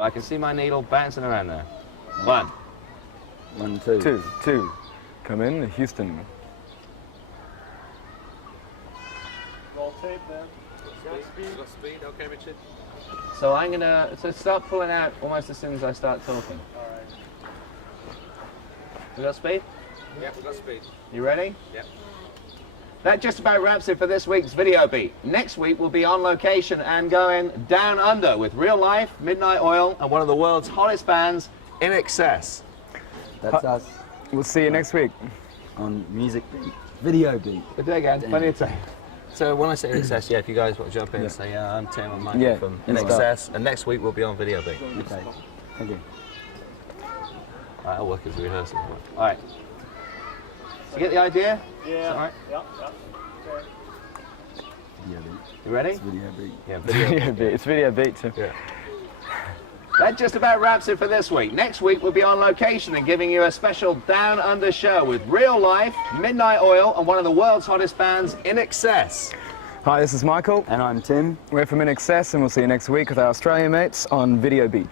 I can see my needle bouncing around there. One. 1, 2. 2. Come in, Houston. Roll tape then. Got speed, okay, Richard. So I'm gonna start pulling out almost as soon as I start talking. All right. We got speed? Yep, we've got speed. You ready? Yep. That just about wraps it for this week's Video Beat. Next week we'll be on location and going down under with Real Life, Midnight Oil, and one of the world's hottest bands, INXS. That's us We'll see you next week. on Music Beat. Video Beat. Good day again, plenty of time. So when I say INXS, yeah, if you guys want to jump in and say, yeah, I'm Tim, I'm Michael Yeah, from let's INXS, and next week we'll be on Video Beat. Okay. Thank you. Alright, I'll work as a rehearsal. Alright. You get the idea? Yeah. Is that right? Yep. Okay. Video Beat. You ready? It's Video Beat. Yeah, video. Video beat. It's video beat too. Yeah. That just about wraps it for this week. Next week we'll be on location and giving you a special Down Under show with Real Life, Midnight Oil, and one of the world's hottest bands, INXS. Hi, this is Michael. And I'm Tim. We're from INXS and we'll see you next week with our Australian mates on Video Beat.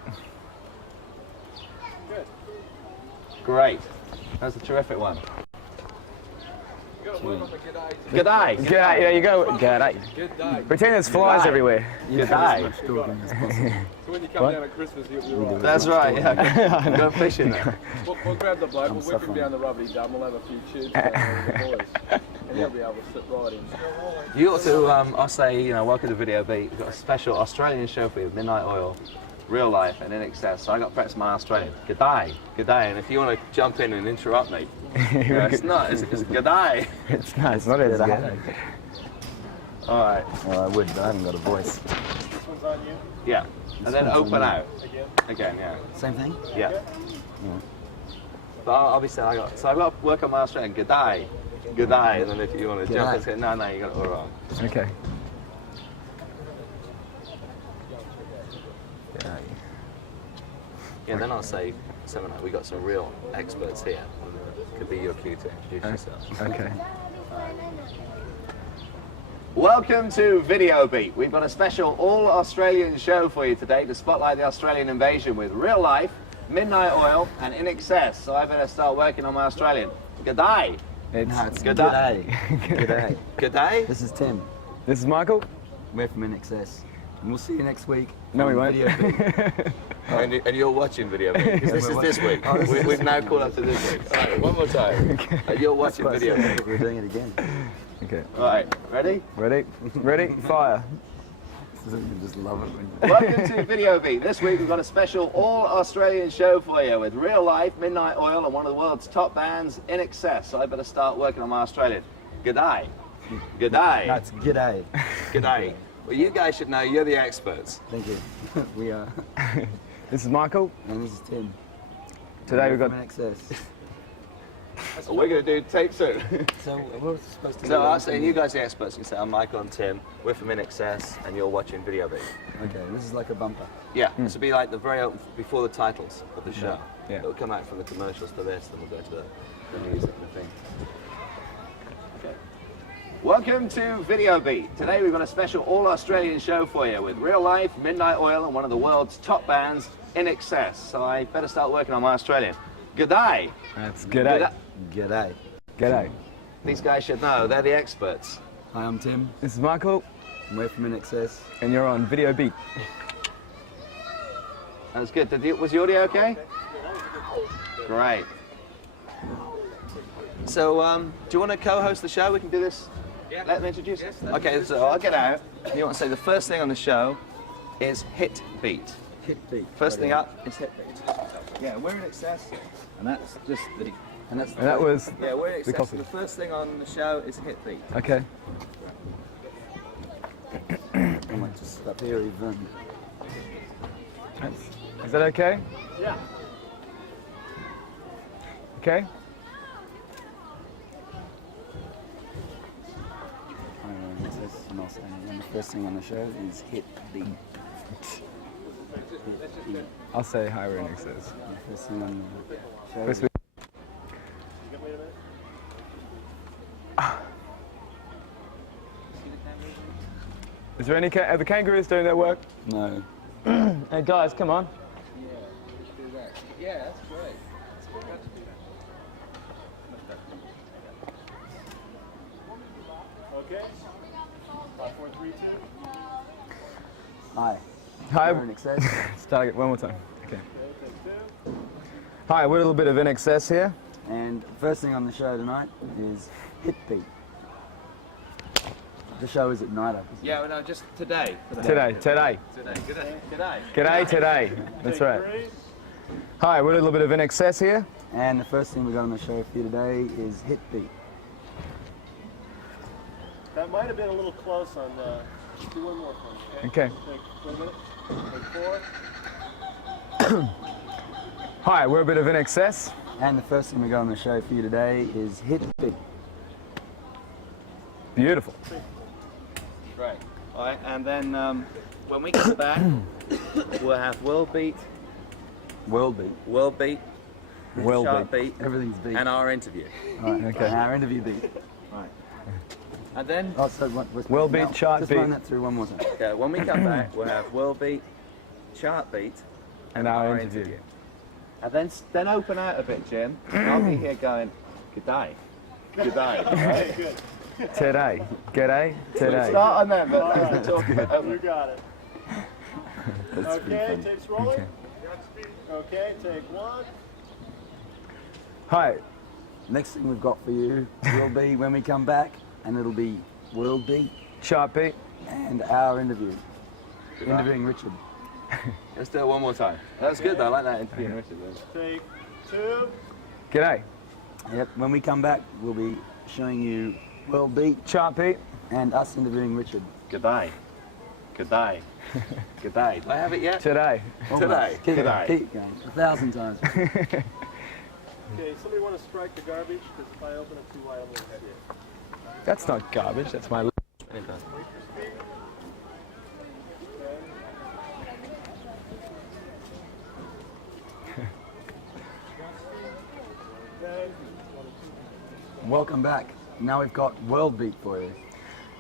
Great. That's a terrific one. Good day. G'day, there you go. G'day. Pretend there's flies G'day. everywhere. Good day. So when you come down at Christmas, you're right. That's right, yeah. Go fishing there. We'll grab the bloke, we'll whip him suffering. down the rubbery dam, we'll have a few tubes down there with the boys. And he'll be able to sit right in. You ought to, I'll say, you know, welcome to Video Beat. We've got a special Australian show for you, Midnight Oil, Real Life, and INXS. So I got perhaps my Australian. Good day. Good day. And if you want to jump in and interrupt me, it's not. It's good day. It's nice, not as good. All right. Well, I would, but I haven't got a voice. This one's on you. Yeah. And then one's on open me. out. Again. Again, yeah. Same thing? Yeah. Yeah. But I'll be saying, I've got to work on my Australian. Good day. Good day. And then if you want to jump in and say, no, you got it all wrong. Okay. Yeah, then I'll say something like, we got some real experts here. Could be your cue to introduce yourself. Okay. Welcome to Video Beat. We've got a special all-Australian show for you today to spotlight the Australian invasion with Real Life, Midnight Oil, and INXS. So I better start working on my Australian. Good day. It's, No, it's Good good day. day. Good day. Good day. This is Tim. this is Michael. We're from INXS. And we'll see you next week. No, we on won't. Video Beat. And you're watching Video Beat. 'Cause this is this week. Oh, this is We've now called up to this week. All right, one more time. And you're watching Quite Video simple, Beat. but we're doing it again. Okay. All right, ready? Ready? Ready? Fire. You just love it when Welcome to Video Beat. This week we've got a special all-Australian show for you with Real Life, Midnight Oil, and one of the world's top bands, INXS. So I better start working on my Australian. Good day. Good day. That's g'day. Good day. Well, you guys should know you're the experts. Thank you. We are. This is Michael. And this is Tim. Today we've We're got from INXS. We're going to do tape soon. So we're supposed to. So I'll say you guys are the experts. You say I'm Michael and Tim. We're from INXS, and you're watching Video Beat. Okay, this is like a bumper. Yeah, this will be like the very open, before the titles of the show. Yeah. It'll come out from the commercials to this, then we'll go to the music and the thing. Okay. Welcome to Video Beat. Today we've got a special all-Australian show for you with Real Life, Midnight Oil, and one of the world's top bands, INXS. So I better start working on my Australian. Good day. That's g'day. G'day. G'day. These guys should know, they're the experts. Hi, I'm Tim. This is Michael, And we're from INXS. and you're on Video Beat. That's good. Was the audio okay? Great. So, do you want to co-host the show? We can do this. Yeah. Let me introduce. Yes, okay, so I'll get out. You want to say the first thing on the show is hit beat. Hit beat. First thing up is hit beat. Yeah, we're in excess, and that's just the. And that's And that was Yeah, we're in the excess. coffee. The first thing on the show is hit beat. Okay. I might just stop here even. Is that okay? Yeah. Okay. and I'll say, and the first thing on the show is hit beat. I'll say hi, INXS. The first thing on the show First is Is there any are the kangaroos doing their work? no. Hey guys, come on. Yeah, that's great. Okay. 5, 4, 3, 2. Hi. Hi. INXS. Start it one more time. Okay. Okay, take 2. Hi, we're a little bit of INXS here. And first thing on the show tonight is hit beat. The show is at night, I presume. Yeah, well, no, just today. Today. Today. G'day, today. That's right. 3. Hi, we're a little bit of INXS here. And the first thing we got on the show for you today is hit beat. That might have been a little close on the. Do one more for me. Okay. Wait a minute. Take 4. Hi, we're a bit of INXS. And the first thing we got on the show for you today is hit beat. Beautiful. Right. All right, and then when we come back, we'll have world beat, World beat. chart beat, Everything's beat. and our interview. Right, Okay. and our interview beat. Right. And then, Oh, so World beat, chart just beat. run that through one more time. okay, when we come back, we'll have world beat, chart beat, And our interview. and then open out a bit, Jim. And I'll be here going, good day, good day. Okay, good. Today. G'day, today. Start on them, but All right. talk about You got it. That's pretty Okay, funny. tapes rolling. Okay, take 1. Hi. Next thing we've got for you will be when we come back, and it'll be World Beat Chart beat. and our interview. Interviewing Richard. Let's do it one more time. That's good though, I like that interview. Take 2. G'day. Yep, when we come back, we'll be showing you World Beat Chart beat. and us interviewing Richard. Good day. Good day. Good day. Do I have it yet? Today. Today. Keep, Today. keep going. 1,000 times. Okay, somebody want to strike the garbage? Because if I open it too wide, I'm going to see it. That's not garbage, that's my Okay. Welcome back. Now we've got World Beat for you.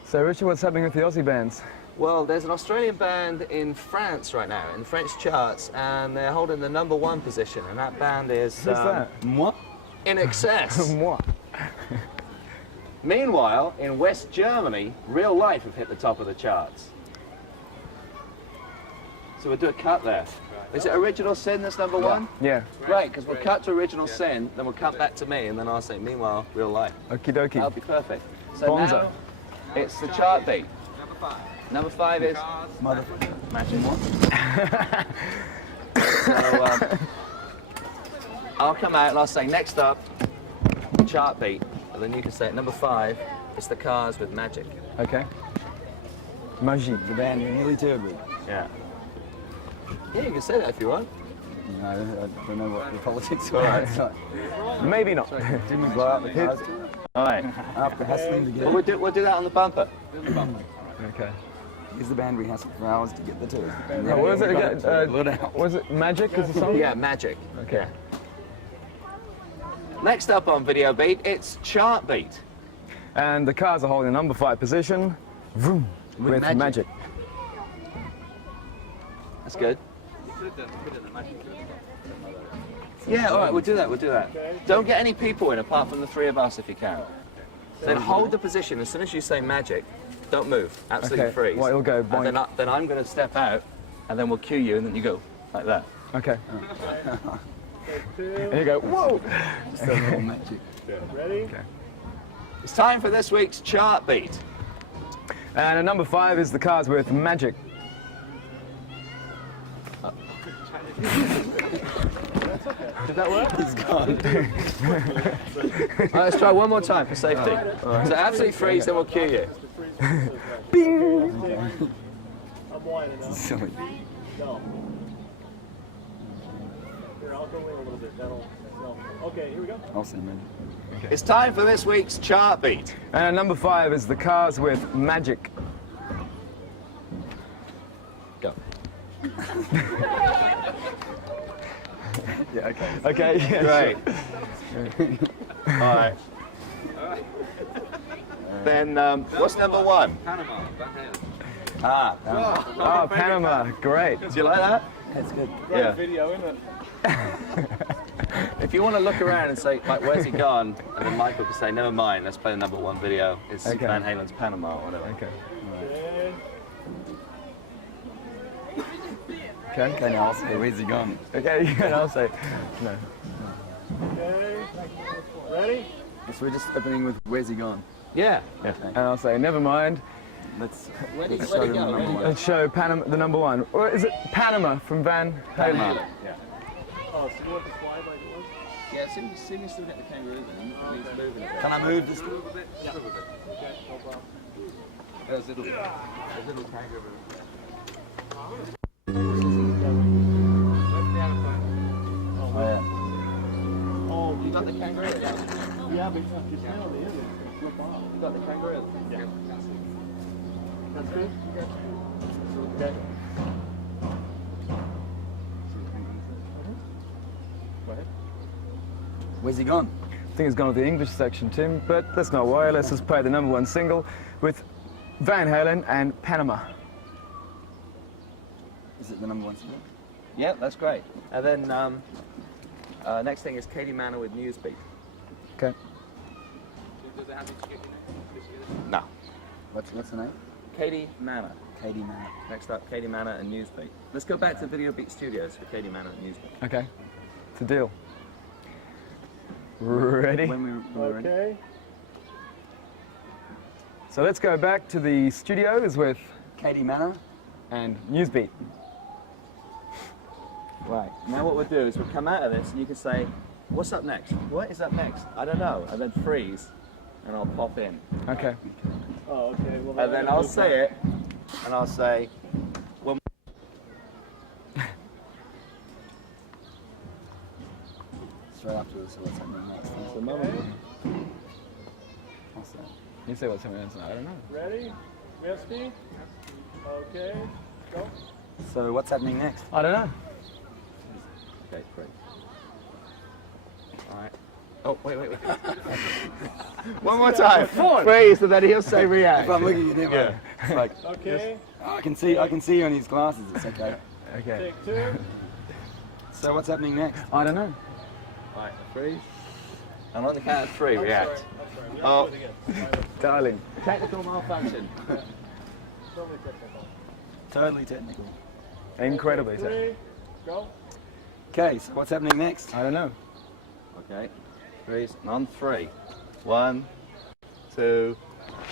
So Richard, what's happening with the Aussie bands? Well, there's an Australian band in France right now, in the French charts, and they're holding the #1 position, and that band is Who's that? What? INXS. What? Meanwhile, in West Germany, Real Life have hit the top of the charts. So we'll do a cut there. Is it Original Sin that's #1? Yeah. Great, because we'll cut to Original Sin, then we'll cut back to me, and then I'll say, meanwhile, Real Life. Okie That'll dokie. be perfect. So Bonzo. now, it's the chart beat. Number 5 is Motherfucker. Magic. So I'll come out and I'll say, next up, chart beat. And then you can say at number 5, it's the Cars with Magic. Okay. Magie. The band you're nearly terribly. Yeah. Yeah, you can say that if you want. No, I don't know what the politics are. Alright. So, Maybe not. didn't we blow out the cars All right. after hassling to get Well, we'll do that on the bumper. Okay. Here's the band we hassled for hours to get the two. And Oh, what was it we got again? to blow it out. Was it Magic is the song? Yeah, Magic. Okay. Next up on Video Beat, it's Chart Beat. And the Cars are holding the #5 position. Vroom. With Magic. Magic. That's good. Yeah, all right, we'll do that, we'll do that. Don't get any people in apart from the 3 of us if you can. Then hold the position. As soon as you say Magic, don't move. Absolutely Okay. freeze. Well, it'll go And then, boink. then I'm going to step out, and then we'll cue you, and then you go like that. Okay. Take 2. And you go, whoa! Just a little magic. Ready? It's time for this week's Chart Beat. And at #5 is the Cars with Magic. Did that work? He's gone. All right, let's try one more time for safety. So absolutely freeze, then we'll cue you. Bing! I'm winding up. Silly. No. Here, I'll go in a little bit. That'll. No. Okay, here we go. I'll say magic. It's time for this week's Chart Beat. And at #5 is the Cars with Magic. Yeah, okay. Okay, yeah, Great. All right. Then what's number 1? Panama, Van Halen. Ah, Oh, Panama, great. do you like that? That's good. Great Yeah. video, isn't it? If you want to look around and say, like, where's he gone? And then Michael can say, never mind, let's play the number 1 video. It's Okay. Van Halen's Panama or whatever. Okay. Okay. Okay. Okay, now I'll say, where's he gone? Okay, and I'll say no. Okay. Ready? So we're just opening with where's he gone? Yeah. And I'll say never mind. Let's Where did show it them go? the number one. Let's show Panama the number 1. Or is it Panama from Van Halen? Yeah. Oh, so you want the slide like this? Yeah, see me still get the kangaroo then. He's moving it. Can I move this? Okay, no problem. There's little kangaroo. Oh, yeah. Oh, You got the kangaroo? yeah, but just now the end. Flip off. You got the kangaroo? Yeah. That's good? Okay. Where's he gone? I think it's gone with the English section, Tim, but that's not why. Let's just play the number 1 single with Van Halen and Panama. Is it the number 1 single? Yeah, that's great. And then next thing is Katie Manor with Newsbeat. Okay. No. What's the name? Katie Manor. Katie Manor. Next up, Katie Manor and Newsbeat. Let's go back to Video Beat Studios for Katie Manor and Newsbeat. Okay. It's a deal. Ready? When we're ready. Okay. So let's go back to the studios with Katie Manor. and Newsbeat. Right. Now what we'll do is we'll come out of this and you can say, what's up next? What is up next? I don't know. And then freeze and I'll pop in. Okay. Oh, okay. Well, And then I'll say it and I'll say, when Straight afterwards, so what's happening next? it's a moment. What's that? You say what's happening next? I don't know. Ready? Misty? Okay. Go. So what's happening next? I don't know. Okay, great. All right. Oh, wait. One more time. Freeze, and then he'll say react. If I'm looking at him, it's like, Okay. oh, I can see you on his glasses. It's okay. Okay. Take 2. So what's happening next? I don't know. All right, freeze. And on the count of 3, react. I'm sorry. We Oh. have to do it again. Darling. Technical malfunction. Totally technical. Totally technical. Incredibly so. 3. Go. Okay, so what's happening next? I don't know. Okay. Freeze. And on 3. 1, 2,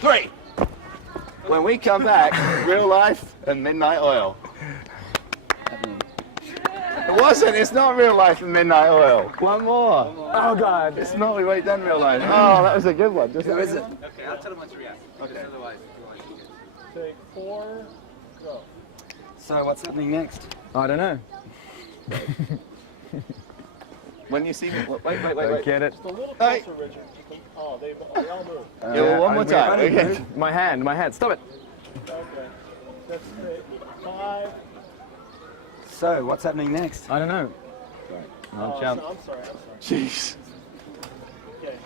3. When we come back, Real Life and Midnight Oil. Happening. It wasn't. It's not Real Life and Midnight Oil. One more. Oh God. It's not. We've already done Real Life. Oh, that was a good one. Just Who is it? Okay, I'll tell them when to react. Okay. Otherwise, Take 4. Go. So what's happening next? I don't know. When you see me, wait. Don't get it. Just a little Hey. closer, Richard. Oh, they all moved. Yeah, well, one more time. Okay. My hand. Stop it. Okay. Let's take 5. So what's happening next? I don't know. I'll jump. I'm sorry. Jeez. Okay.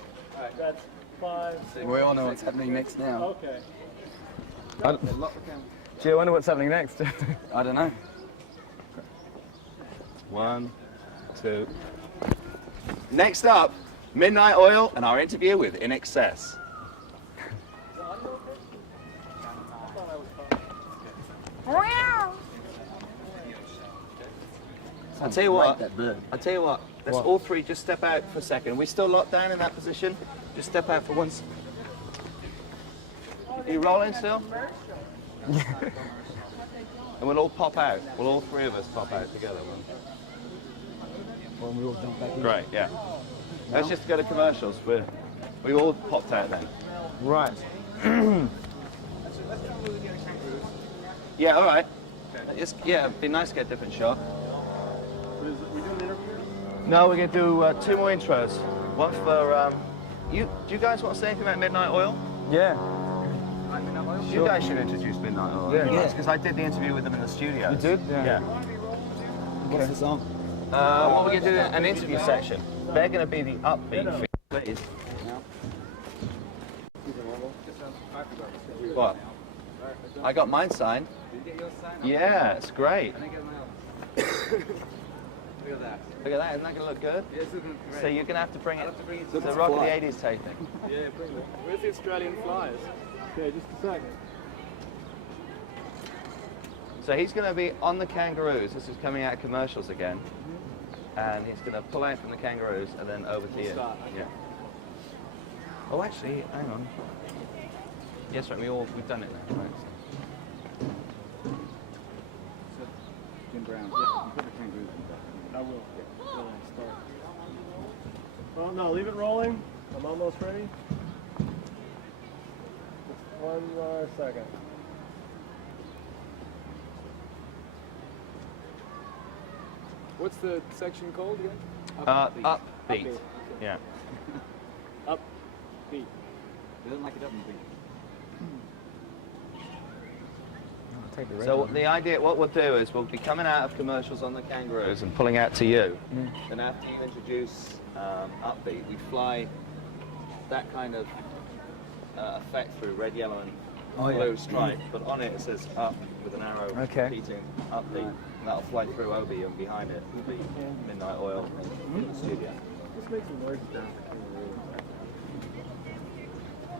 That's 5. We all know what's happening next now. Okay. Gee, I wonder what's happening next. I don't know. 1, 2. Next up, Midnight Oil and our interview with INXS. I'll tell you what. That bird. I'll tell you what. Let's all 3 just step out for a second. We still locked down in that position. Just step out for once. Are you rolling still? And we'll all pop out. We'll all 3 of us pop out together. When we all jump back in. Great, yeah. Let's just go to commercials. We all popped out then. Right. Yeah, all right. Yeah, it'd be nice to get a different shot. We doing an interview? No, we're going to do 2 more intros. One for, do you guys want to say anything about Midnight Oil? Yeah. like Midnight Oil? You guys should introduce Midnight Oil. Yeah. Because I did the interview with them in the studio. You did? Yeah. What's the song? Well, we're going to do an interview section. They're going to be the upbeat feed, please. What? I got mine signed. Yeah, it's great. Look at that. Look at that. Isn't that going to look good? Yeah, it's looking great. So you're going to have to bring it to the to Rock of fly. the 80s taping. Yeah, bring it. Where's the Australian flyers? Okay, just a second. So he's going to be on the kangaroos. This is coming out of commercials again. And he's going to pull out from the kangaroos and then over to you. Start. Yeah. Oh, actually, hang on. Yes, right, we've done it now. Right. Jim Brown. Yeah, you put the kangaroos in the back. I will. Go ahead, start. Well, no, leave it rolling. I'm almost ready. Just one more second. What's the section called again? Upbeat. Upbeat. Yeah. Upbeat. They don't like it up and beat. So the idea, what we'll do is we'll be coming out of commercials on the kangaroos and pulling out to you. And after you introduce upbeat, we fly that kind of effect through red, yellow, and blue stripe. But on it, it says up with an arrow repeating upbeat. And that'll fly through Obi, and behind it will be Midnight Oil in the studio. Just make some noises down for kangaroos.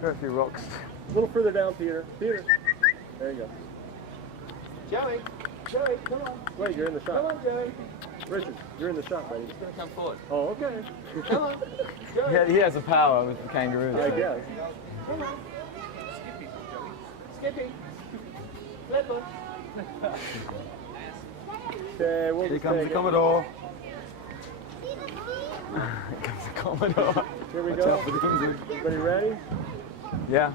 There are a few rocks. A little further down, Peter. Peter. There you go. Joey, come on. Wait, you're in the shot. Come on, Joey. Richard, you're in the shot, buddy. He's going to come forward. Oh, okay. Come on. Joey. Yeah, he has a power with the kangaroos. I guess. Come on. Skippy. Flipper. Okay, we'll Here just comes take the it. Commodore. Here comes the Commodore. Here we Watch out for go. the kangaroo. Everybody ready? Yeah.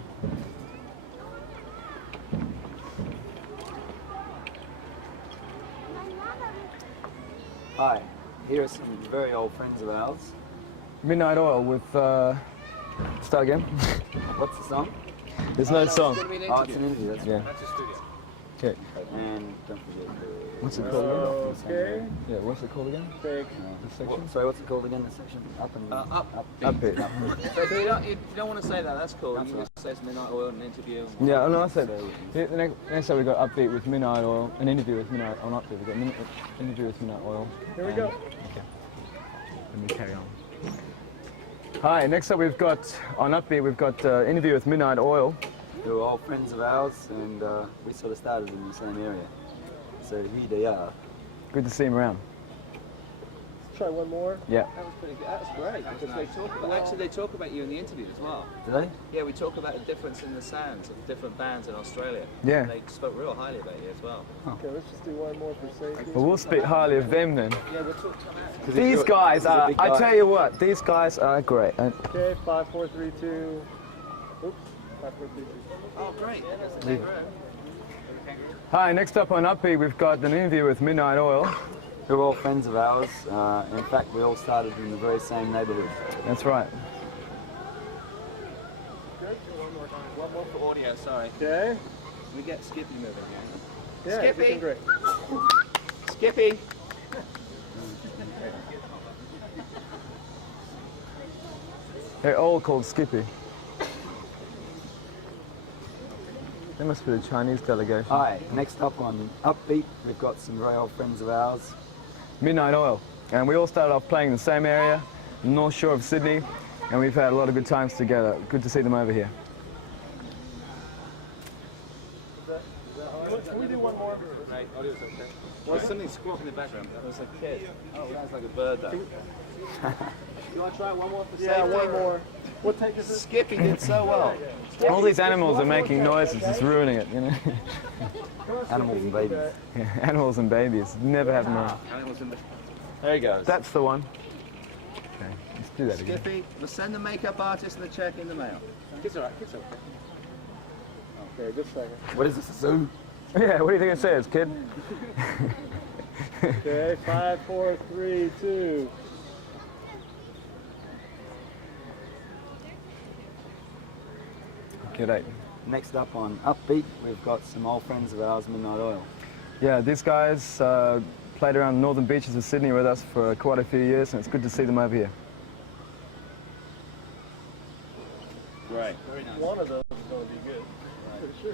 Hi, here are some very old friends of ours. Midnight Oil with, start again. What's the song? There's no song. Oh, it's an interview, that's Yeah. right. Okay. And don't forget the... What's it called again? Okay. Yeah, what's it called again? Take. This section? Sorry, what's it called again, the section? Up and... Upbeat. But if you don't want to say that, that's cool. You can just say it's Midnight Oil and interview. Yeah, no, I said. Yeah, the next time we got Upbeat with Midnight Oil, an interview with Midnight on Upbeat. We got interview with Midnight Oil. Here we go. Okay. Let me carry on. Hi, next up we've got, on Upbeat, we've got interview with Midnight Oil. They were all friends of ours, and we sort of started in the same area. So here they are. Good to see him around. Let's try one more. Yeah. That was pretty good. That's great because they talk about, actually they talk about you in the interview as well. Do they? Yeah, we talk about the difference in the sounds of different bands in Australia. Yeah. And they spoke real highly about you as well. Okay, let's just do one more for safety. Well, we'll speak highly of them then. Yeah, we'll talk about These guys are, big I guy. tell you what, these guys are great. Okay, 5, 4, 3, 2. Oops. 5, 4, 3, 2. Oh, great. That's the kangaroo. Hi, next up on Upbeat, we've got an interview with Midnight Oil. They were all friends of ours. In fact, we all started in the very same neighbourhood. That's right. Good. One more for audio, sorry. Okay. We get Skippy moving again. Yeah, Skippy. looking great. Skippy. They're all called Skippy. They must be the Chinese delegation. Hi, next up on Upbeat, we've got some very old friends of ours. Midnight Oil. And we all started off playing in the same area, the North Shore of Sydney, and we've had a lot of good times together. Good to see them over here. Can we do one more? Right, audio's okay. Well, something squawking in the background. That was a kid. Oh, sounds like a bird though. You want to try one more for Yeah, safety? one more. What take is this? Skippy did so well. All these animals are making noises, it's ruining it, you know. Animals and babies. Yeah, animals and babies, never have them around. Animals in the... There he goes. That's the one. Okay, let's do that again. Skippy, we'll send the makeup artist and the check in the mail. Kids alright, kids okay. Okay, just a second. What is this, a zoo? Yeah, what do you think it says, kid? Okay, 5, 4, 3, 2. G'day. next up on Upbeat, we've got some old friends of ours, Midnight Oil. Yeah, these guys played around the northern beaches of Sydney with us for quite a few years, and it's good to see them over here. Great. One of those is going to be good.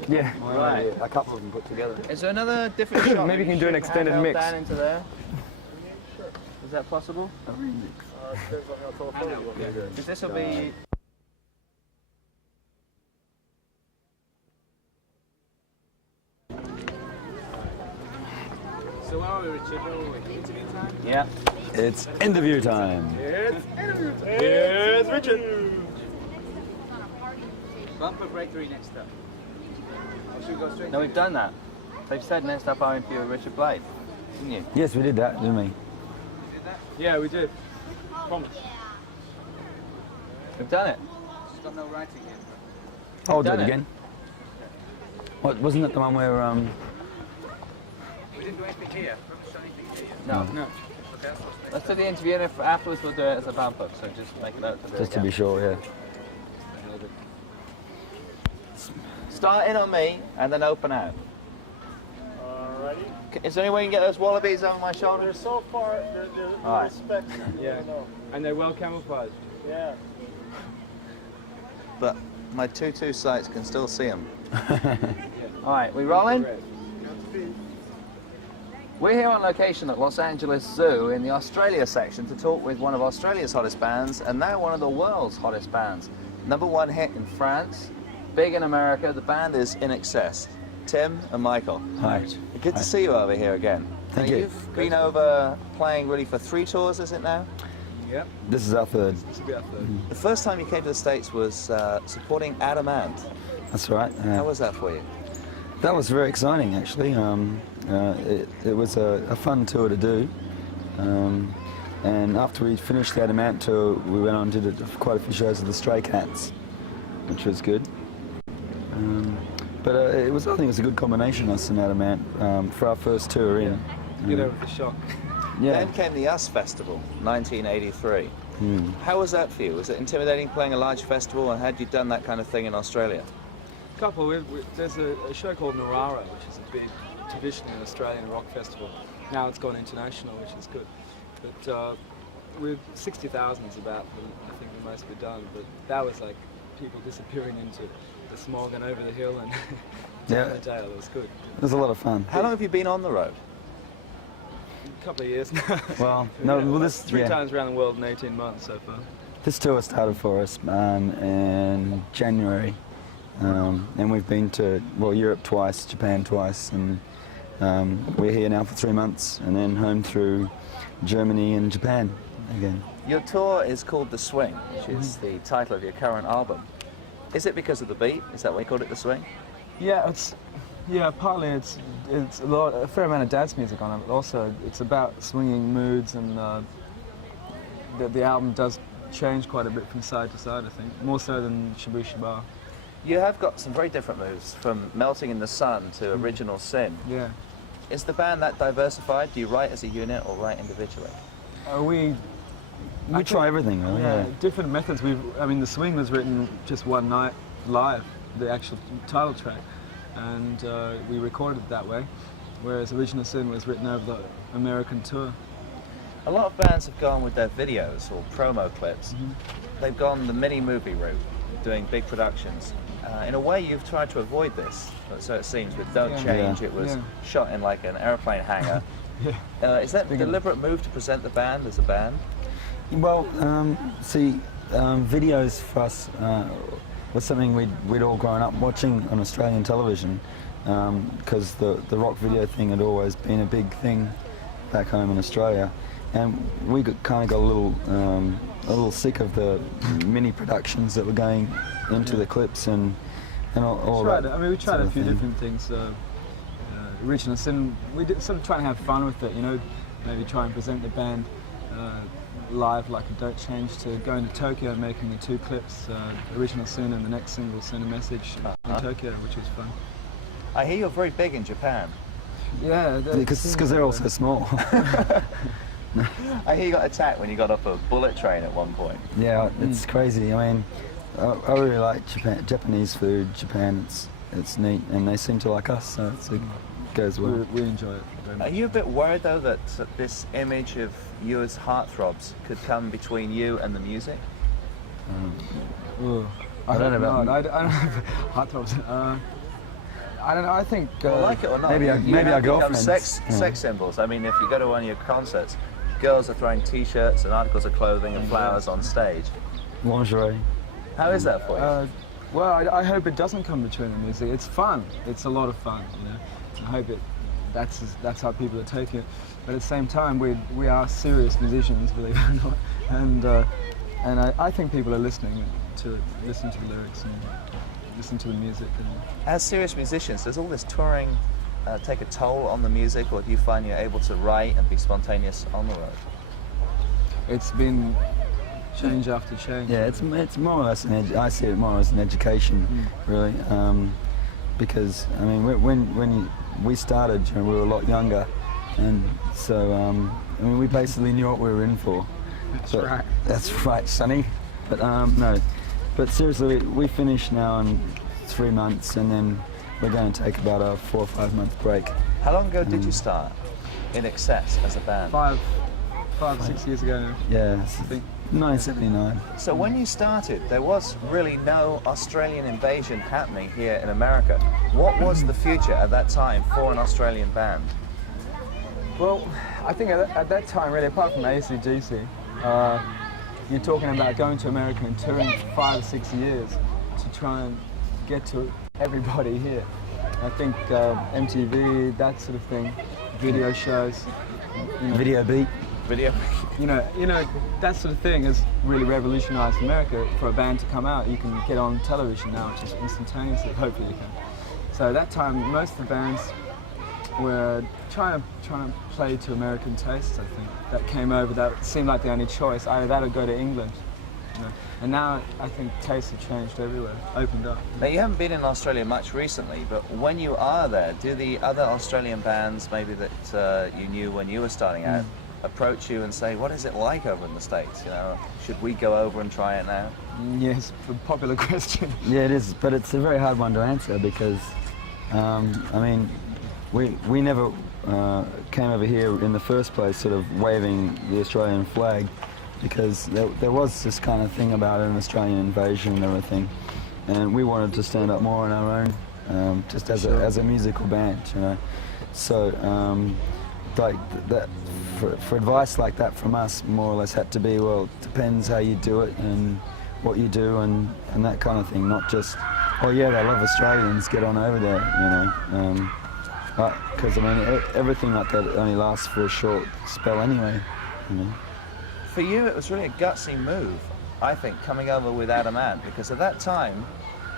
Yeah. Right. A couple of them put together. Is there another different shot? Maybe you can do an shoot extended handheld mix. down into there. Is that possible? A remix. Depends on how tall photo you want me to do. Because this will be. So where are we, Richard? Interview time? Yeah. It's interview time. Here's Richard. Bumper breakthrough next up. Or should we go straight? No, we've done that. They've said next up our interview with Richard Blade, didn't you? Yes, we did that, didn't we? Yeah, we did. Promise. We've done it. It's got no writing here. I'll do done it it. again. What, wasn't it the one where, We didn't do anything here. We haven't shown anything here. No. No. Okay, that's what's next. Let's do the interview, and if afterwards we'll do it as a bumper. So just make a note to do just it to be again. sure, yeah. Start in on me and then open out. Alrighty. Is there any way you can get those wallabies over my shoulder? They're so far, they're All right. specks. Yeah. No. And they're well camouflaged. Yeah. But my 2.2 sights can still see them. All right, we rolling? We're here on location at Los Angeles Zoo in the Australia section to talk with one of Australia's hottest bands and now one of the world's hottest bands. #1 hit in France, big in America. The band is INXS. Tim and Michael. Hi. Good to see you over here again. Thank Now, you. You've been over playing really for 3 tours, is it now? Yep. This is our third. This will be our third. The first time you came to the States was supporting Adam Ant. That's right. How was that for you? That was very exciting, actually. It was a fun tour to do. And after we finished the Adamant tour, we went on and did quite a few shows with the Stray Cats, which was good. But I think it was a good combination, us and Adamant, for our first tour in. Get over the shock. Yeah. Then came the US Festival, 1983. How was that for you? Was it intimidating playing a large festival, and had you done that kind of thing in Australia? Couple. There's a show called Narara, which is a big traditional Australian rock festival. Now it's gone international, which is good. But with 60,000 is about, I think, the most we've done. But that was like people disappearing into the smog and over the hill and down the dale. It was good. It was a lot of fun. How long have you been on the road? A couple of years now. Well, no, well, this three times around the world in 18 months so far. This tour started for us in January, and we've been to Europe twice, Japan twice, and we're here now for 3 months, and then home through Germany and Japan again. Your tour is called The Swing, which is the title of your current album. Is it because of the beat? Is that why you called it The Swing? Yeah, partly it's a fair amount of dance music on it, but also it's about swinging moods, and the album does change quite a bit from side to side, I think, more so than Shabu Shabar. You have got some very different moves, from Melting in the Sun to Original Sin. Yeah. Is the band that diversified? Do you write as a unit or write individually? We try everything, really. Yeah. Different methods. The Swing was written just one night live, the actual title track, and we recorded it that way, whereas Original Sin was written over the American tour. A lot of bands have gone with their videos or promo clips. They've gone the mini-movie route, doing big productions. In a way, you've tried to avoid this, so it seems, with Don't Change. It was shot in like an airplane hangar. Is that a deliberate move to present the band as a band? Well, videos for us was something we'd all grown up watching on Australian television, because the rock video thing had always been a big thing back home in Australia, and we kind of got a little sick of the mini productions that were going into the clips and all that. We tried sort a of few thing. different things. Original Sin, we did sort of try and have fun with it, maybe try and present the band live like a Don't Change, to going to Tokyo and making the 2 clips, Original Sin and the next single, Send a Message, in Tokyo, which was fun. I hear you're very big in Japan. Yeah, Because they're all so small. I hear you got attacked when you got off a bullet train at one point. Yeah, it's crazy. I really like Japanese food. Japan, it's neat, and they seem to like us, so it goes well. We enjoy it very Are much. you a bit worried though that this image of you as heartthrobs could come between you and the music? Ooh, I don't know about I don't have heartthrobs. I don't know. I think Well, like it or not, maybe you maybe have our become girlfriends. sex symbols. I mean, if you go to one of your concerts, girls are throwing T-shirts and articles of clothing and flowers on stage. Lingerie. How is that for you? Well, I hope it doesn't come between the music. It's fun. It's a lot of fun, you know. I hope that's how people are taking it. But at the same time, we are serious musicians, believe it or not. And I think people are listening to the lyrics and listen to the music. As serious musicians, does all this touring take a toll on the music, or do you find you're able to write and be spontaneous on the road? It's been change after change. Yeah, it's more or less I see it more as an education, really, because I mean when we started, you know, we were a lot younger, and so I mean we basically knew what we were in for. That's right. That's right, Sonny. But no, but seriously, we finish now in 3 months, and then we're going to take about a 4 or 5 month break. How long ago did you start INXS as a band? 6 years ago now. Yeah, I think. 1979. So when you started, there was really no Australian invasion happening here in America. What was the future at that time for an Australian band? Well, I think at that time, really, apart from AC/DC, you're talking about going to America and touring for 5 or 6 years to try and get to everybody here. I think MTV, that sort of thing, video shows, you know, Video beat. Video? you know, that sort of thing has really revolutionised America. For a band to come out, you can get on television now, just instantaneously. Hopefully, you can. So at that time, most of the bands were trying to play to American tastes. I think that came over. That seemed like the only choice. Either that or go to England. You know. And now I think tastes have changed everywhere, opened up. Now you haven't been in Australia much recently, but when you are there, do the other Australian bands, maybe that you knew when you were starting out, approach you and say, what is it like over in the States? You know, should we go over and try it now? Yes, a popular question. Yeah, it is, but it's a very hard one to answer because, I mean, we never came over here in the first place sort of waving the Australian flag, because there was this kind of thing about an Australian invasion and everything, and we wanted to stand up more on our own, just as a musical band, you know. So, like that, for advice like that from us, more or less had to be, well, it depends how you do it and what you do and that kind of thing, not just, oh yeah, they love Australians, get on over there, you know. Because I mean, everything like that only lasts for a short spell anyway, you know. For you, it was really a gutsy move, I think, coming over with Adam Ant, because at that time,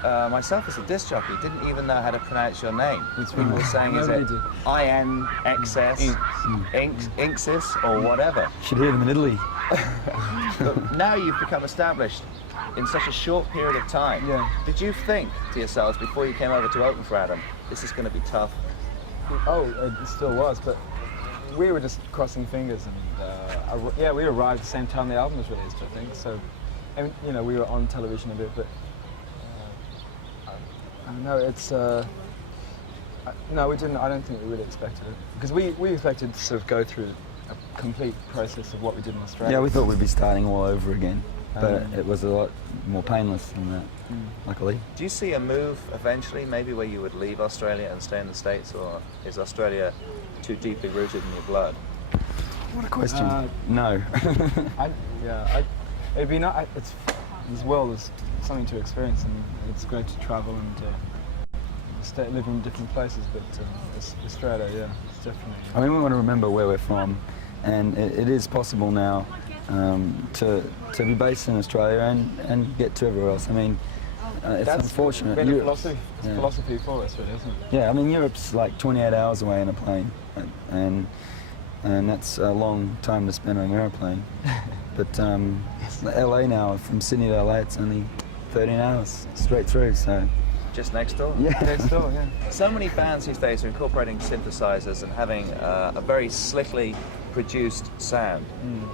myself as a disc jockey didn't even know how to pronounce your name. People were saying, is it INXS, INXS, or whatever. Should hear them in Italy. But now you've become established in such a short period of time. Yeah. Did you think to yourselves before you came over to open for Adam, this is going to be tough? Oh, it still was, but we were just crossing fingers, and yeah, we arrived at the same time the album was released, I think. So, and, you know, we were on television a bit, but I don't know. It's no, we didn't. I don't think we really expected it, because we expected to sort of go through a complete process of what we did in Australia. Yeah, we thought we'd be starting all over again, but it was a lot more painless than that, luckily. Do you see a move eventually, maybe where you would leave Australia and stay in the States, or is Australia too deeply rooted in your blood? What a question. No. It'd be not. This world is something to experience, and it's great to travel and live in different places. But Australia, yeah, it's definitely. I mean, we want to remember where we're from, and it is possible now to be based in Australia and get to everywhere else. I mean, it's That's unfortunate. Been a Europe's- philosophy, yeah. philosophy for us, really, isn't it? Yeah, I mean, Europe's like 28 hours away in a plane, and that's a long time to spend on an airplane. But LA now, from Sydney to LA, it's only 13 hours straight through, so. Just next door? Yeah. Next door, yeah. So many bands these days are incorporating synthesizers and having a very slickly produced sound.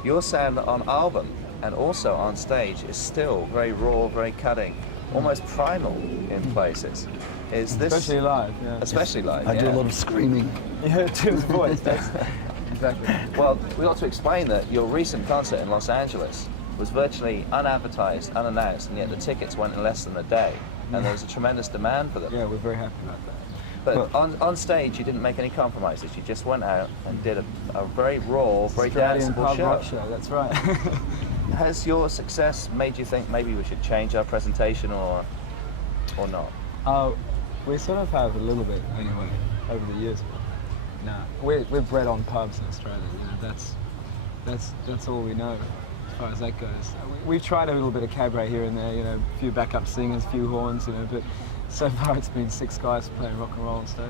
Your sound on album and also on stage is still very raw, very cutting, almost primal in places. Is this Especially live, yeah. especially live? I do yeah. a lot of screaming. Yeah, Tim's voice, that's exactly. Well, we ought to explain that your recent concert in Los Angeles was virtually unadvertised, unannounced, and yet the tickets went in less than a day, and there was a tremendous demand for them. Yeah, we're very happy about that. But on stage, you didn't make any compromises. You just went out and did a very raw, very Australian danceable pub show. rock show, that's right. Has your success made you think maybe we should change our presentation or not? We sort of have a little bit anyway over the years. No, we're bred on pubs in Australia. You know, that's all we know as far as that goes. We've tried a little bit of cabaret here and there. You know, a few backup singers, a few horns. You know, but so far it's been 6 guys playing rock and roll on stage.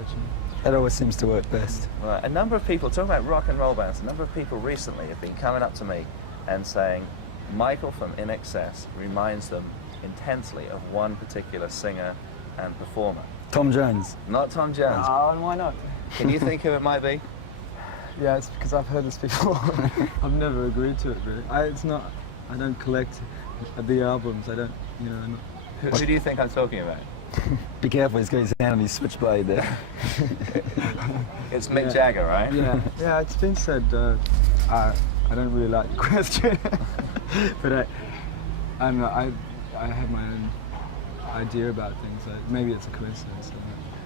That always seems to work best. Right. A number of people, talking about rock and roll bands, a number of people recently have been coming up to me and saying Michael from INXS reminds them intensely of one particular singer and performer. Tom Jones. Not Tom Jones. Oh, and why not? Can you think who it might be? Yeah, it's because I've heard this before. I've never agreed to it really. I don't collect the albums. I don't, you know. I'm not, Who do you think I'm talking about? Be careful, he's got his hand on his switchblade there. It's Mick Yeah. Jagger, right? yeah, yeah. It's been said. I don't really like the question, but I don't know. I have my own idea about things. Maybe it's a coincidence.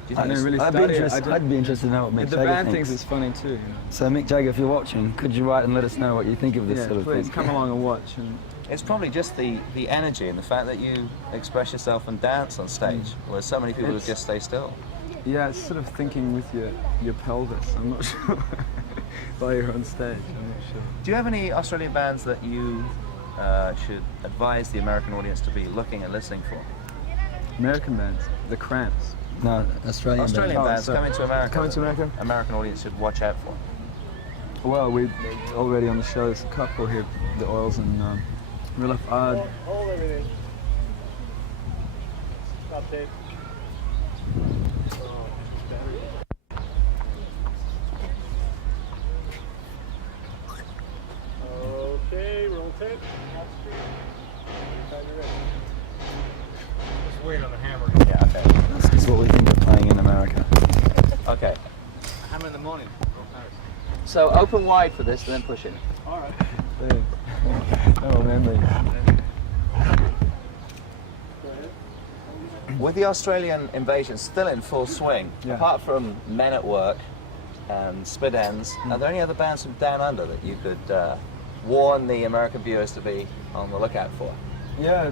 Do you I think don't really I'd study be, it. I'd be interested to know what Mick The Jagger band thinks. thinks it's funny too. You know. So Mick Jagger, if you're watching, could you write and let us know what you think of this Yeah, sort of please thing? come along and watch. And It's probably just the energy and the fact that you express yourself and dance on stage, whereas so many people would It's- just stay still. yeah, it's sort of thinking with your pelvis. I'm not sure. While you're on stage, I'm not sure. Do you have any Australian bands that you should advise the American audience to be looking and listening for? American bands, the Cramps. No, Australian Australian band. bands sorry. coming to America. Coming to America? American audience should watch out for. Well, we already on the show. There's a couple here, the Oils and Real Life Odd. Hold everything. Stop tape. Okay, roll tape. Time you're ready. Just wait on the hammer. Yeah, okay. This is what we think of playing in America. Okay. Hammer in the morning. So open wide for this and then push in. All right. No memory. Go ahead. With the Australian invasion still in full swing, Yeah. apart from Men at Work and Split Ends, are there any other bands from Down Under that you could warn the American viewers to be on the lookout for? Yeah,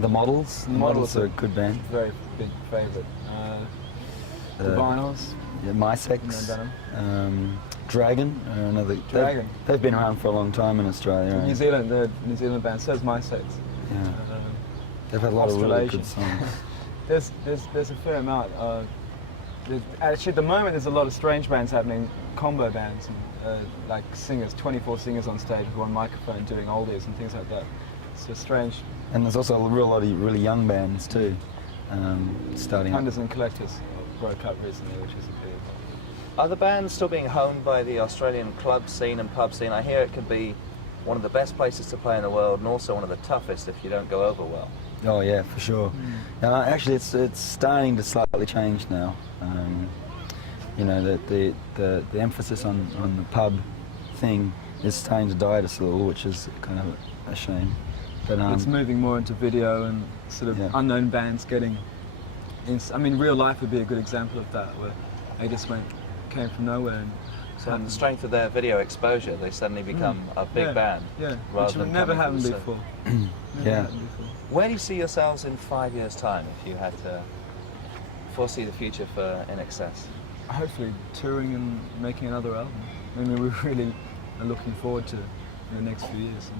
The Models. The Models are a good band. very big favourite. The Uh, Vinyls. Yeah, My Sex. No, done Dragon. Another. Dragon. They've been around for a long time in Australia. New and, Zealand, the New Zealand band. So is My Sex. yeah, they've had a lot of really good songs. There's a fair amount. Actually, at the moment, there's a lot of strange bands happening, combo bands, and, like singers, 24 singers on stage who are on microphone doing oldies and things like that. It's just strange. And there's also a real lot of really young bands too, starting up. Hunters and Collectors broke up recently, which is a big. Are the bands still being honed by the Australian club scene and pub scene? I hear it can be one of the best places to play in the world and also one of the toughest if you don't go over well. Oh yeah, for sure. Actually, it's starting to slightly change now. You know, the emphasis on the pub thing is starting to die just a little, which is kind of a shame. But It's moving more into video and sort of Yeah. unknown bands getting. I mean, Real Life would be a good example of that, where they just came from nowhere. And, So on the strength of their video exposure, they suddenly become a big yeah, band. Yeah, rather which than never coming from happened the before. Never Yeah. happened before. Where do you see yourselves in 5 years' time if you had to foresee the future for INXS? Hopefully touring and making another album. I mean, we really are looking forward to the next few years.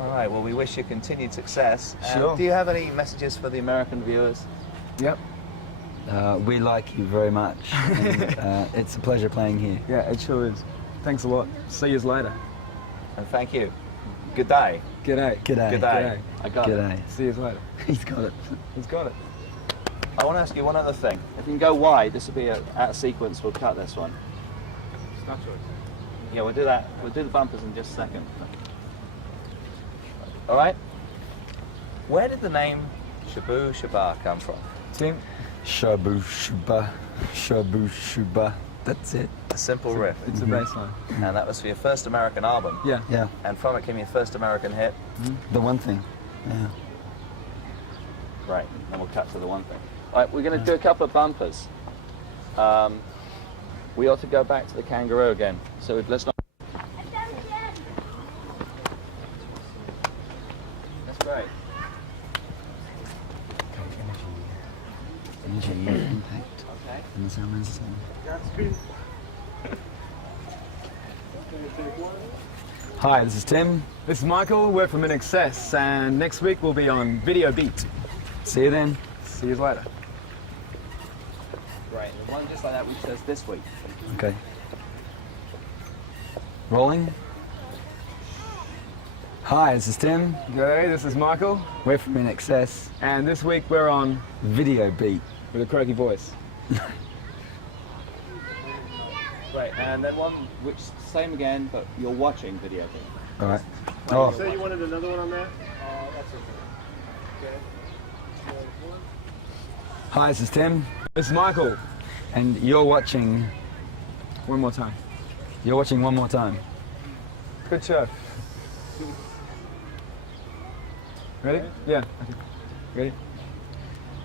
All right, well, we wish you continued success. Sure. Do you have any messages for the American viewers? Yep. we like you very much. And, it's a pleasure playing here. Yeah, it sure is. Thanks a lot. See you later. And thank you. Good day. G'day. G'day. Good day. I got it. G'day. See you later. He's got it. He's got it. I want to ask you one other thing. If you can go wide, this will be out of sequence. We'll cut this one. It's not yours. Yeah, we'll do that. We'll do the bumpers in just a second. All right. Where did the name Shabu Shaba come from? Tim? Shabu Shuba, Shabu Shuba. That's it. A simple riff. It's a bass line. And that was for your first American album. Yeah. Yeah, And from it came your first American hit. the one thing. Yeah. Right. Then we'll cut to the one thing. All right, we're going to do a couple of bumpers. We ought to go back to the kangaroo again. So let's not. That's great. Energy, impact, Okay. and the sound is the same. Godspeed. Okay, take one. Hi, this is Tim. This is Michael, we're from INXS, and next week we'll be on Video Beat. See you then. See you later. Great. The one just like that which says this week. Okay. Rolling. Hi, this is Tim. G'day, this is Michael, We're from INXS. and this week we're on Video Beat. with a croaky voice. Great. And then one which same again, but you're watching video beat. All right. You Oh, say you wanted another one on that? That's okay. Okay. So, one. hi, this is Tim, This is Michael. and you're watching. One more time. You're watching one more time. Good show. Ready? Yeah. Okay. Ready?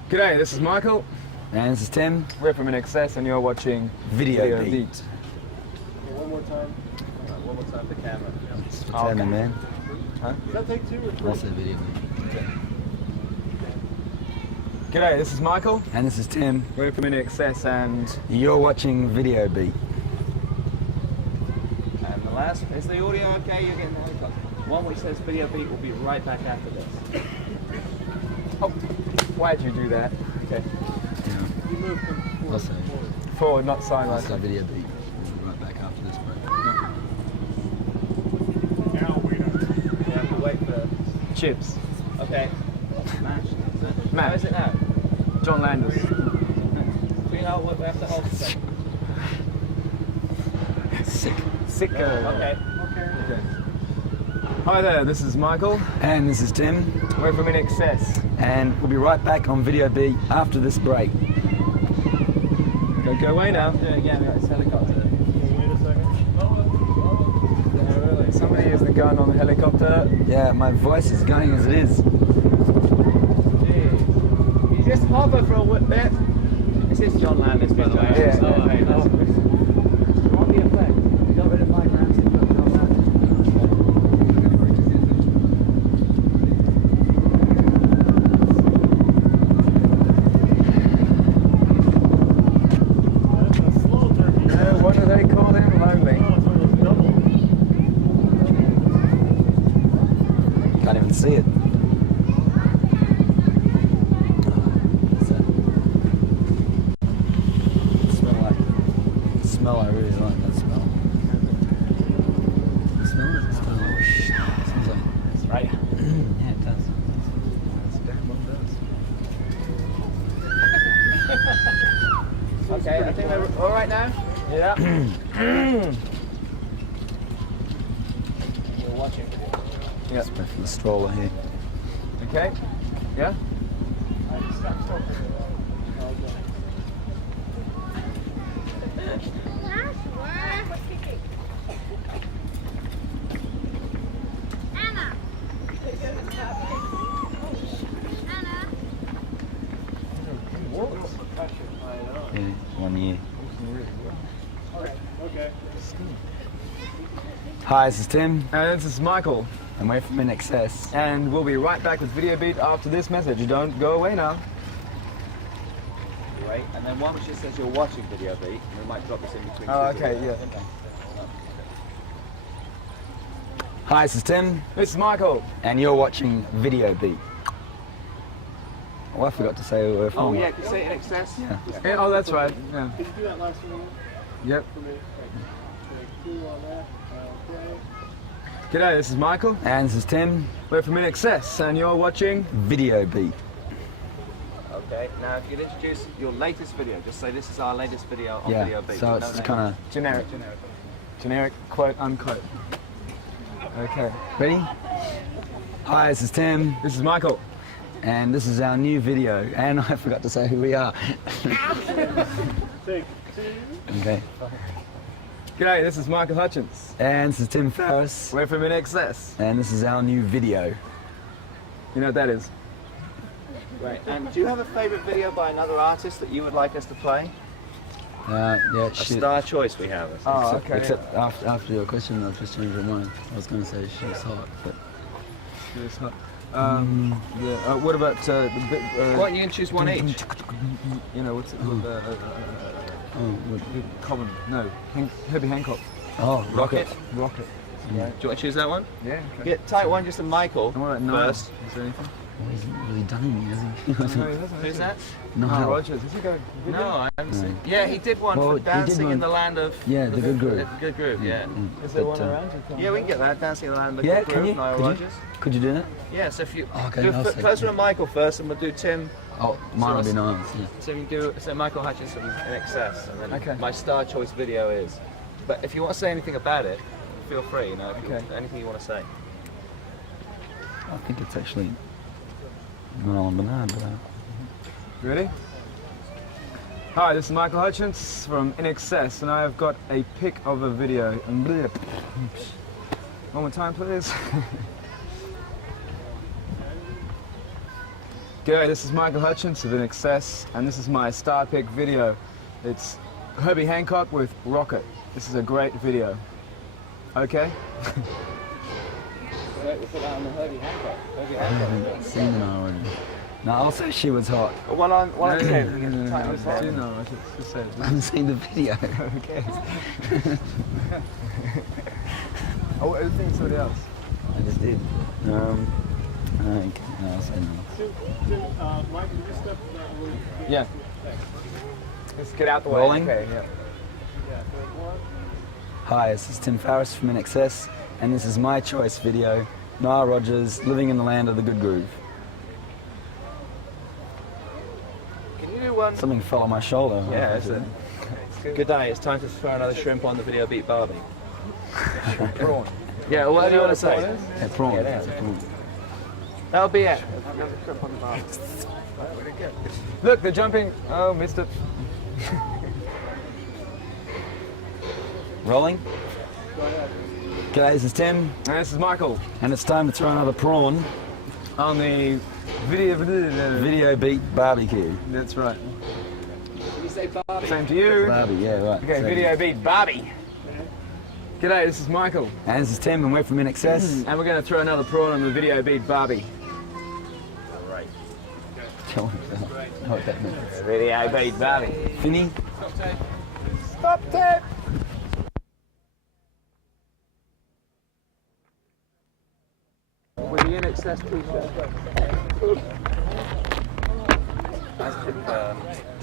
G'day, this is Michael. And this is Tim. We're from INXS, and you're watching Video Beat. Okay, one more time. One more time to the camera. Tell me, man. Does that take two or three? Also Video Beat. G'day, this is Michael. And this is Tim. We're from INXS, and You're watching Video Beat. And the last, is the audio okay? You're getting the helicopter. One which says video beat will be right back after this. oh, why'd you do that? Okay. You move them forward. Also, Forward, not sideways. also Video Beat. Right back after this break. Now we don't. You have to wait for. Chips. Okay. Mash. Mash. How is it now? John Landis. Do you know what we have to hold a second? Sick. Okay. Okay. Hi there, this is Michael. And this is Tim. We're from INXS. And we'll be right back on Video Beat after this break. Go away now. Do it again. It's helicopter. Wait a second. Yeah, really. Somebody has the gun on the helicopter. Yeah, my voice is going as it is. Jeez. You just hover for a bit. This is John Landis, by the way. Yeah. So, okay, that's good. You want the effect? You got rid of Mike Ramsey, put John Landis. That's a slow turkey. What do they call them? Lonely. Oh, it's one of those double. Can't even see it. Smell, I really like that smell. Smell it? Smell like shit. Smells like. That's right. Yeah, it does. Okay, I think we're all right now. Yeah. We're watching. Yeah. Spray from the stroller here. Okay. Yeah. Anna. Yeah, 1 year. Okay. Hi, this is Tim, And this is Michael. and we're from INXS. And we'll be right back with Video Beat after this message. Don't go away now. Great. And then one which just says you're watching video beat. And we might drop this in between. Oh, two okay, videos. yeah. Hi, this is Tim, This is Michael. and you're watching Video Beat. Oh, I forgot to say where we're from. Oh yeah, can you say INXS? Yeah. Yeah, oh, that's right. Yeah. Can you do that last one Yep. for me? Okay, two on that. Okay. G'day, this is Michael. And this is Tim, We're from INXS, and you're watching. Video Beat. Okay. Now, if you'd introduce your latest video, just say this is our latest video on Yeah, video beat. so No it's name. kind Generic, quote, unquote. Okay. of ready? Hi, this is Tim, This is Michael. and this is our new video. And I forgot to say who we are. Take two. Okay. G'day, this is Michael Hutchence. And this is Tim Farriss, We're from INXS. and this is our new video. You know what that is? Right. And do you have a favourite video by another artist that you would like us to play? Yeah, A shit. star choice we have. Oh, Except, okay. except after your question, I've just changed my mind. I was going to say she's hot, but Yeah, it's hot. Yeah. What about the bit? Why don't you can choose one each? You know what's it called? oh, Common. No. Herbie Hancock. Rocket. Rocket. Do you want to choose that one? Yeah. Okay. Get type one just to Michael And what about Niall? first. Is there anything? he hasn't really done anything, has he? No, he hasn't. Who's that? Niall Rogers. Has he got a video? No, I haven't No. seen. Yeah, he did one Well, for he did Dancing one- in the Land of. Yeah, the Good Groove. The Good Groove, yeah. Is there But, one around? You can't- Yeah, we can get that. Dancing in the Land of the Yeah, Good can Groove, you? Niall Could you? Rogers. Could you do that? Yeah, so if you Oh, okay, do I'll say closer that. to Michael first, and we'll do Tim. Oh, mine would be nice. Yeah. So you do Michael Hutchence in excess, and then Okay. my star choice video is. But if you want to say anything about it, feel free. You know, if you, Okay. anything you want to say. I think it's actually Nolan Bernard. You ready? Hi, this is Michael Hutchence from INXS, and I've got a pic of a video. One more time, please. G'day, this is Michael Hutchence of INXS, and this is my star pick video. It's Herbie Hancock with Rocket. This is a great video. Okay? We'll put that on the Herbie Hancock. I haven't seen her already. No, I'll say she was hot. One on No, Tim. no, no, Type no, this no, one. do know, I just said. I haven't seen the video. Okay. Oh, I think somebody else. I just did. Okay, no, I'll say no. Mike, can you step that way? Yeah. Let's get out the way. Rolling? Okay, yeah. Hi, this is Tim Farriss from INXS, and this is my choice video, Niall Rogers, Living in the Land of the Good Groove. Can you do one? Something fell on my shoulder. Yeah, it's a good day. It's time to throw another shrimp on the video beat Barbie. Prawn. Yeah, whatever you want to say. Yeah, prawn. Yeah, It's a prawn. That'll be it. Look, they're jumping. Oh, missed it. Rolling? G'day, this is Tim, And this is Michael and it's time to throw another prawn. on the video. Video beat barbecue. That's right. Can you say Barbie? Same to you. Barbie, yeah, right. Okay, So- video beat Barbie. G'day, this is Michael, And this is Tim, and we're from INXS. and we're going to throw another prawn on the video beat Barbie. Tell me what that means. Video beat Barbie. Finny? Stop tape. With the INXS t-shirt. That's a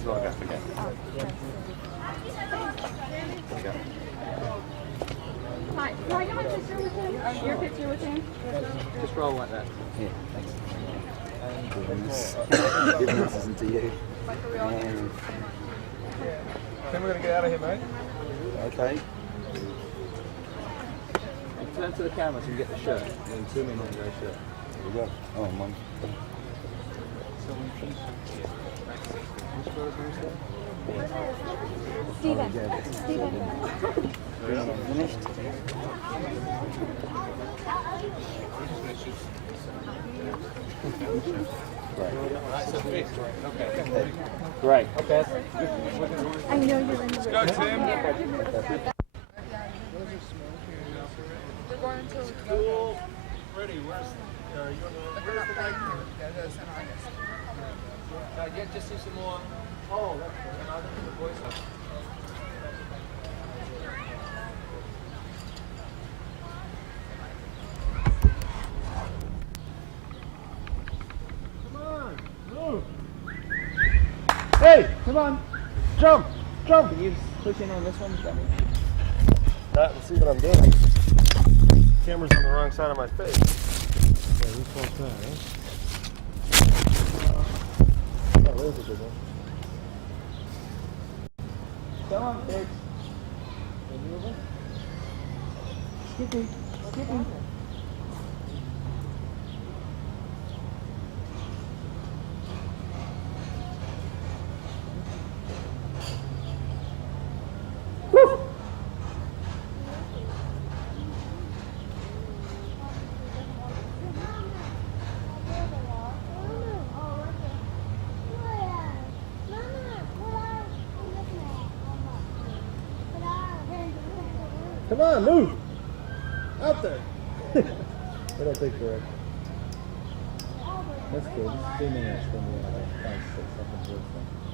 log again. Hi, can I get my picture with him? Your picture with him? Just roll like that. Yeah, thanks. Giving this isn't to you. And, Then we're going to get out of here, mate. okay. Turn to the camera so you get the shirt. And then zoom in on your shirt. We got, oh, mum. Steven. Steven. Finished? Great. I know you're in the Go, Tim. Ready, where's, Yeah, just do some more. Oh, that's I'll do the voice up. Hey, come on. Jump. Jump. Can you push in on this one? That, let's see what I'm doing. Camera's on the wrong side of my face. Yeah, this one's that, right? Oh, there's a good one. Come on, kids. Skippy. Skippy. Come on, move! Out there! It'll take forever. That's good. Just zoom in and spend 5, 6 seconds worth of